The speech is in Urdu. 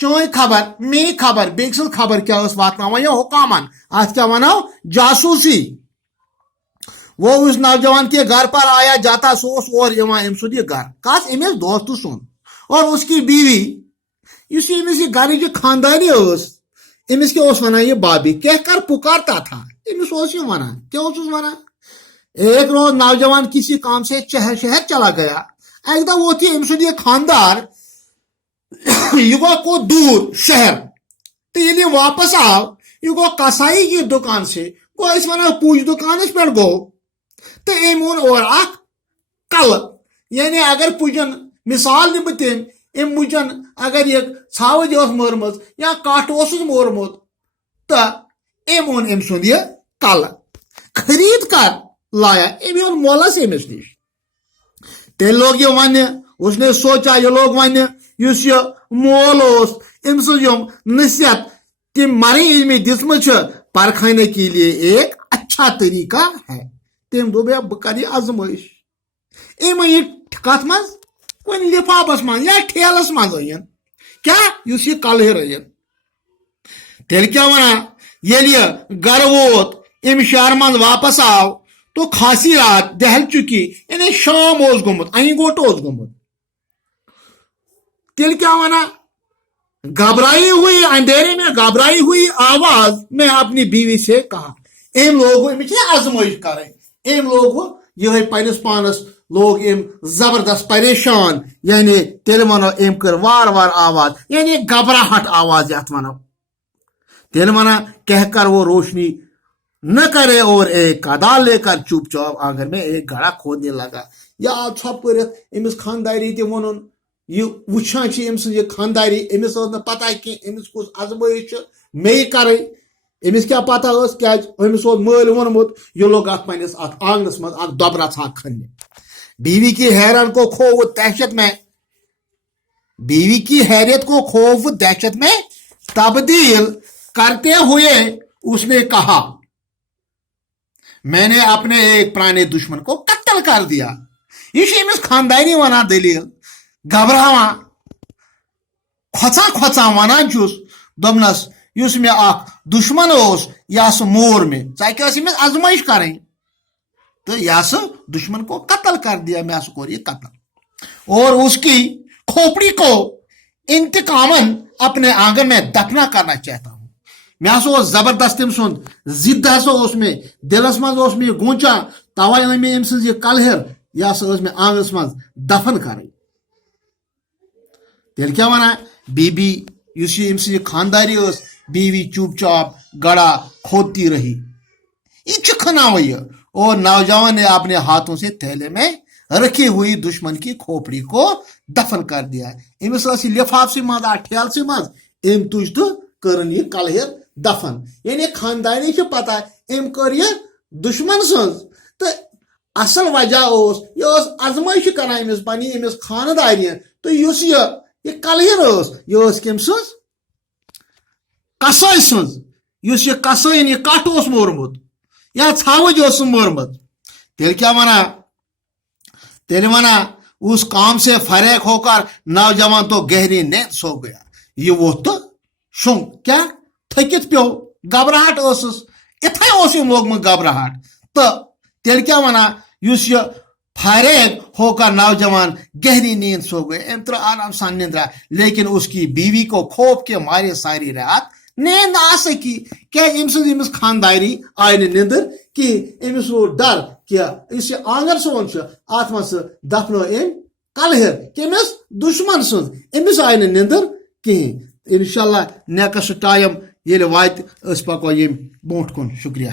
چون خبر میری خبر بیک سن خبر کیا اس واتناوان یا حکامن ات کیا ونو جاسوسی وہ اس نوجوان کے گھر پر آیا جاتا سو اس اور ام سد یہ گھر کس امس دوست سن اور اس کی بیوی اس امس یہ گھر کی خاندانی امس کیا ونان یہ بابی کہہ کر پکارتا تھا امس یہ ونان کیا ونان ایک روز نوجوان کسی کام سے شہر چلا گیا ایک دہ ووت یہ ام سد یہ خاندار یہ گو دور شہر تو یہ واپس آو یہ گو کسائی کی دکان سے گو اس ونان پوج دکانس پہ گو تو ام اون اور اخ کل یعنی اگر پوجن مثال دم تم ام مجن اگر یہ ژھاوج مرمز یا کٹ مورمت تو ام اون ام سند یہ کل خرید کر لایا ام اون مولس امس نش تیل لوگ یہ ون اس نے سوچا یہ لوگ ون اس یہ مول ام سن نصیحت تم مریں علم دسم پرکھانے کے لیے ایک اچھا طریقہ ہے تم دب بہ کر یہ آزمائش ام کت مز کن لفافس من یا ٹھیلس مز کیا اس یہ کلہر تیل کیا ونان یل یہ گھر ووت ام شہر من واپس آو تو خاصی رات دہل چکی یعنی شام گومت این گوٹ گومت تیل کیا ونان گھبرائی ہوئی اندھیرے میں گھبرائی ہوئی آواز میں اپنی بیوی سے کہا ام لوگ امس آزمائش کریں ام لوگ یہ پنس پانس لوگ ام زبردست پریشان یعنی تیل ونو ام کر وار وار آواز یعنی گھبراہٹ آواز یت ونو تیل ونان کہہ کر وہ روشنی نہ کرے اور ایک کدال لے کر چپ چاپ آنگن میں ایک گڑا کھودنے لگا یا چھپ کرت امس خانداری تہ ون یہ وچھان ام سن یہ خانداری امس پتہ کہ امس کس آزمائش مے کریں امس کیا پتہ کیا امس مل وونمت یہ لوگ ات پنس ات آنگنس مز اخ دبرا ژھا کھننے بیوی کی حیران کو خوف دہشت میں بیوی کی حیرت کو خوف دہشت میں تبدیل کرتے ہوئے اس نے کہا میں نے اپنے ایک پرانے دشمن کو قتل کر دیا یہ امس خاندانی ونان دلیل گھبراوان کھوژان ونان چھس دپنس اس میں اخ دشمن یہ سا مور میں ژکہ امس آزمائش کریں تو یہ سا دشمن کو قتل کر دیا میں کور یہ قتل اور اس کی کھوپڑی کو انتقاماً اپنے آنگن میں دفنا کرنا چاہتا ہوں میں زبردست ام سند ضد اس میں دلس مز میں گونچان توے میں ام سن یہ کلہر یہ میں آنگنس مز دفن کریں تیل کیا ونان بیوی اس ام سن خانداری بیوی چوپ چاپ گڑا کھودتی رہی یہ کھناو یہ اور نوجوان نے اپنے ہاتھوں سے تھیلے میں رکھی ہوئی دشمن کی کھوپڑی کو دفن کر دیا امس لفاف سی مز ٹھیل سی مز ام تج تو کرن یہ کلہر دفن یعنی خاندانی سے پتہ ام کر یہ دشمن سن تو اصل وجہ یہ آزمائش کران امس پنہ امس خانداری تو اس یہ کلہر یہ کم سن کسائی سن اس یہ کسائن یہ کٹ مورمت یا ژھاوج مورمت تیل کیا ونان تیل ونان اس کام سے فریق ہو کر نوجوان تو گہری نیند سو گیا یہ وہ تو شنگ کیا تھکت پیو گھبراہٹ اتھے لوگمت گھبراہٹ تو تیل کیا ونان اس یہ فریق ہو کر نوجوان گہری نیند سو گئے ام تر آرام سان نندرا لیکن اس کی بیوی کو خوف کے مارے ساری رات نیند آ سکی کیا امس خانداری آئی نندر کہ امس رو ڈر کیا اس آنگر سون ات مز دفنو ام کلہر کہ امس دشمن سن امس آئی نندر کہین انشاءاللہ نیکسٹ ٹائم یل وات اس پکو یم برونٹ کن شکریہ